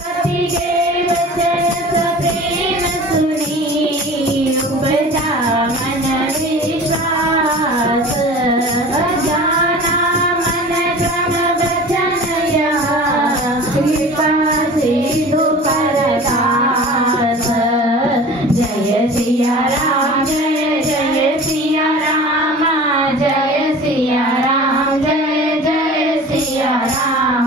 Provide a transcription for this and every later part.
कपि के वचन प्रेम सुनी उपजा मन विश्वास जाना मन क्रम वचन यहाँ कृपा सिंधु परदास। जय सिया राम जय जय सिया राम जय सिया राम जय जय सिया राम।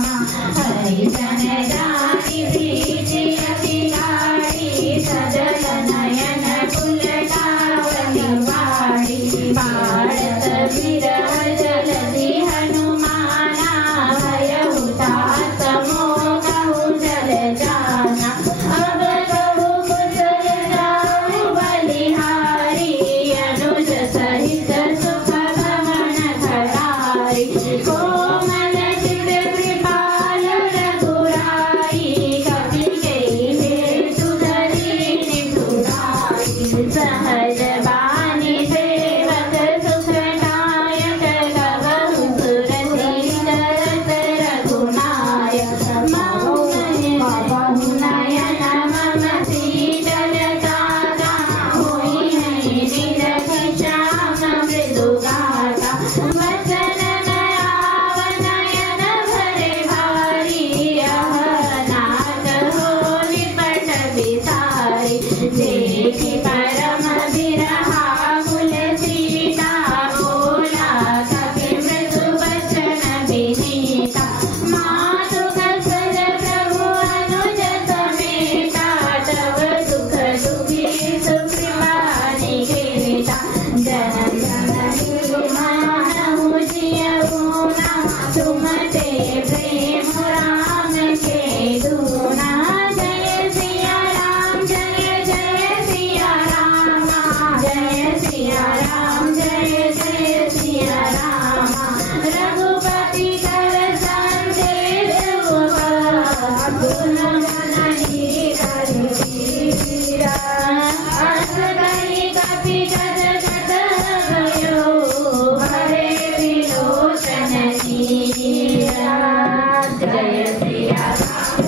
हरि जन जाति प्रीति अति गाढ़ी सजल नयन पुलकावली वाणी पाड़त विरह जलधि हनुमाना भयहु तात मोहु जल जाना। अब कहु कुशल जाऊ बलिहारी अनुज सहित सुख भवन खटारी। कोमल चित कृपाल रघुराई कपि के भेषु धरि निठुराई। सहज बानी सेवक सुखदायक कबहु सुरसिरत रघुनायक। मऊ नयन मम शीतल काका होई है निरखि श्याम मृदु गाता। वचन नयाव नयन भरे भारी नाथ हो निपट बिसारी। देखि परम बिरहाकुल सीता बोला कपि मृदु वचन विनीता। मातु कसल प्रभु अनुज समेता तव सुख दुखी सुकृपा निकेता। जनम जननी मानहु जियहु ना तुम ते प्रेम राम के दूना। जय सिया राम जय जय सिया राम जय सिया राम जय जय सिया राम। रघुपति कर संदेश गुण मनहि हरिरा। अस कहि कपि गद गद भयो हरे विलोचन नीरा। जय सिया राम।